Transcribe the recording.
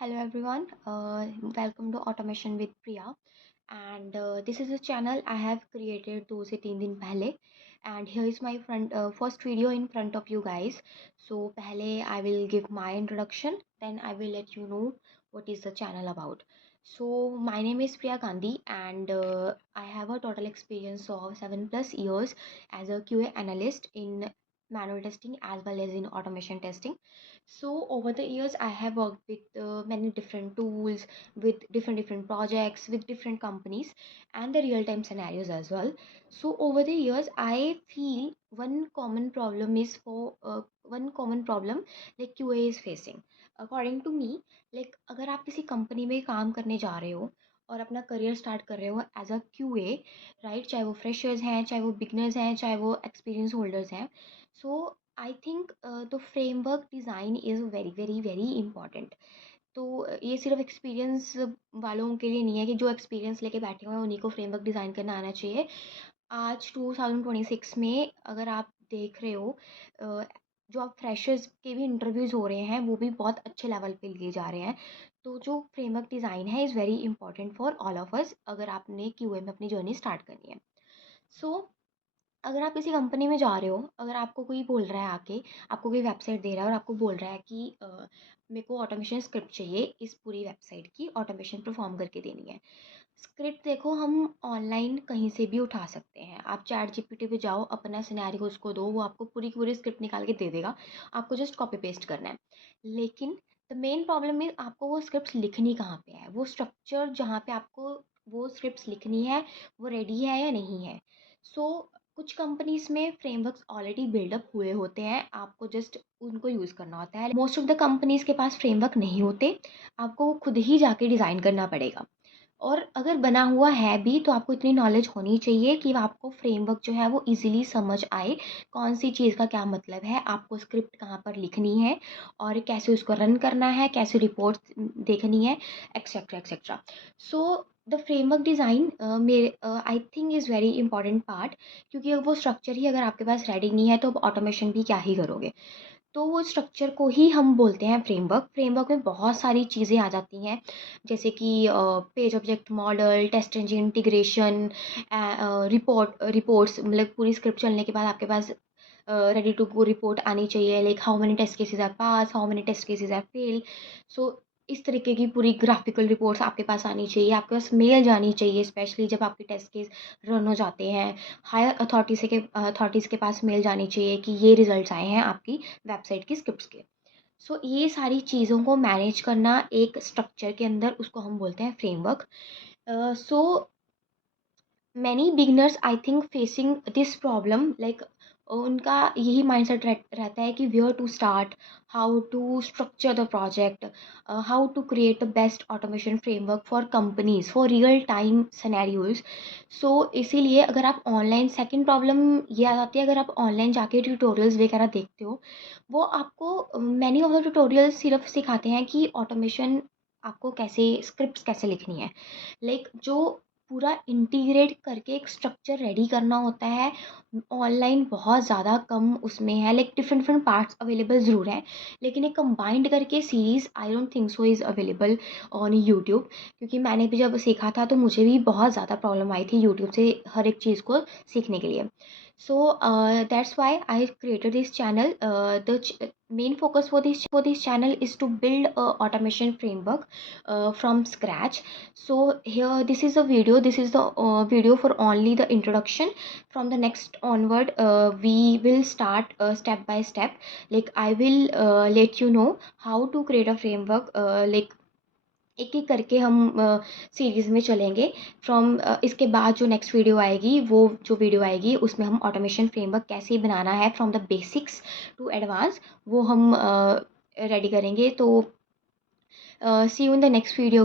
Hello everyone, welcome to Automation with Priya. And this is a channel I have created 2 से 3 दिन पहले. And here is my first video in front of you guys. So पहले I will give my introduction, then I will let you know what is the channel about. So my name is Priya Gandhi, and I have a total experience of 7+ years as a QA analyst in manual testing as well as in automation testing. So over the years, I have worked with many different tools, with different projects, with different companies, and the real time scenarios as well. So over the years, I feel one common problem like QA is facing. According to me, like अगर आप किसी company में काम करने जा रहे हो और अपना करियर स्टार्ट कर रहे हो एज अ QA, राइट, चाहे वो फ्रेशर्स हैं, चाहे वो बिगनर्स हैं, चाहे वो एक्सपीरियंस होल्डर्स हैं. So I think the framework design is very very very important. तो ये सिर्फ एक्सपीरियंस वालों के लिए नहीं है कि जो एक्सपीरियंस लेके बैठे हुए हैं उन्हीं को फ्रेमवर्क डिज़ाइन करना आना चाहिए. आज 2026 में अगर आप देख रहे हो, जो आप फ्रेशर्स के भी इंटरव्यूज़ हो रहे हैं वो भी बहुत अच्छे लेवल पे लिए जा रहे हैं. तो जो फ्रेमवर्क डिज़ाइन है is very important for all of us अगर आपने क्यूए में अपनी जर्नी स्टार्ट करनी है. सो अगर आप किसी कंपनी में जा रहे हो, अगर आपको कोई बोल रहा है आके, आपको कोई वेबसाइट दे रहा है और आपको बोल रहा है कि मेरे को ऑटोमेशन स्क्रिप्ट चाहिए इस पूरी वेबसाइट की, ऑटोमेशन परफॉर्म करके देनी है. स्क्रिप्ट देखो हम ऑनलाइन कहीं से भी उठा सकते हैं. आप चैट जीपीटी पे जाओ, अपना सिनेरियो उसको दो, वो आपको पूरी की पूरी स्क्रिप्ट निकाल के दे देगा. आपको जस्ट कॉपी पेस्ट करना है. लेकिन द मेन प्रॉब्लम इज आपको वो स्क्रिप्ट लिखनी कहाँ पे है, वो स्ट्रक्चर जहाँ पे आपको वो स्क्रिप्ट लिखनी है वो रेडी है या नहीं है. सो कुछ कंपनीज में फ्रेमवर्क्स ऑलरेडी बिल्डअप हुए होते हैं, आपको जस्ट उनको यूज़ करना होता है. मोस्ट ऑफ द कंपनीज के पास फ्रेमवर्क नहीं होते, आपको वो खुद ही जाके डिज़ाइन करना पड़ेगा. और अगर बना हुआ है भी तो आपको इतनी नॉलेज होनी चाहिए कि आपको फ्रेमवर्क जो है वो इजीली समझ आए, कौन सी चीज़ का क्या मतलब है, आपको स्क्रिप्ट कहाँ पर लिखनी है और कैसे उसको रन करना है, कैसे रिपोर्ट्स देखनी है, etcetera etcetera. So the framework design मेरे I think is very important part, क्योंकि वो स्ट्रक्चर ही अगर आपके पास रेडी नहीं है तो ऑटोमेशन भी क्या ही करोगे. तो वो स्ट्रक्चर को ही हम बोलते हैं फ्रेमवर्क. फ्रेमवर्क में बहुत सारी चीज़ें आ जाती हैं, जैसे कि page object model, test engine integration, reports, मतलब पूरी स्क्रिप्ट चलने के बाद आपके पास रेडी टू गो रिपोर्ट आनी चाहिए, like how many test cases are pass, how many test cases are fail. So इस तरीके की पूरी ग्राफिकल रिपोर्ट्स आपके पास आनी चाहिए, आपके पास मेल जानी चाहिए, स्पेशली जब आपके टेस्ट केस रन हो जाते हैं. हायर अथॉरिटीज़ के पास मेल जानी चाहिए कि ये रिजल्ट्स आए हैं आपकी वेबसाइट की स्क्रिप्ट्स के. सो ये सारी चीज़ों को मैनेज करना एक स्ट्रक्चर के अंदर, उसको हम बोलते हैं framework. So many beginners I think facing this problem, like उनका यही माइंडसेट रहता है कि where to start, how to structure the project, how to create the best automation framework for companies for real time scenarios. So इसीलिए अगर आप online, second problem ये आ जाती है, अगर आप ऑनलाइन जाके ट्यूटोरियल्स वगैरह देखते हो, वो आपको मैनी ऑफ द ट्यूटोरियल्स सिर्फ सिखाते हैं कि ऑटोमेशन आपको कैसे, स्क्रिप्ट कैसे लिखनी है. लाइक जो पूरा इंटीग्रेट करके एक स्ट्रक्चर रेडी करना होता है, ऑनलाइन बहुत ज़्यादा कम उसमें है. Like different different parts available ज़रूर हैं, लेकिन एक कंबाइंड करके series I don't think so is available on YouTube. क्योंकि मैंने भी जब सीखा था तो मुझे भी बहुत ज़्यादा प्रॉब्लम आई थी यूट्यूब से हर एक चीज़ को सीखने के लिए. So that's why I created this channel. The main focus for this channel is to build a automation framework from scratch. So here, this is a video. This is the video for only the introduction. From the next onward, we will start step by step. Like I will let you know how to create a framework. Like एक एक करके हम series में चलेंगे. इसके बाद जो next video आएगी, वो जो वीडियो आएगी उसमें हम ऑटोमेशन फ्रेमवर्क कैसे बनाना है from the basics to advance, वो हम रेडी करेंगे. तो see you in the next video.